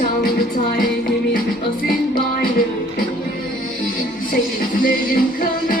Şanlı tarihimin asil bayrağı Şehitlerin kanı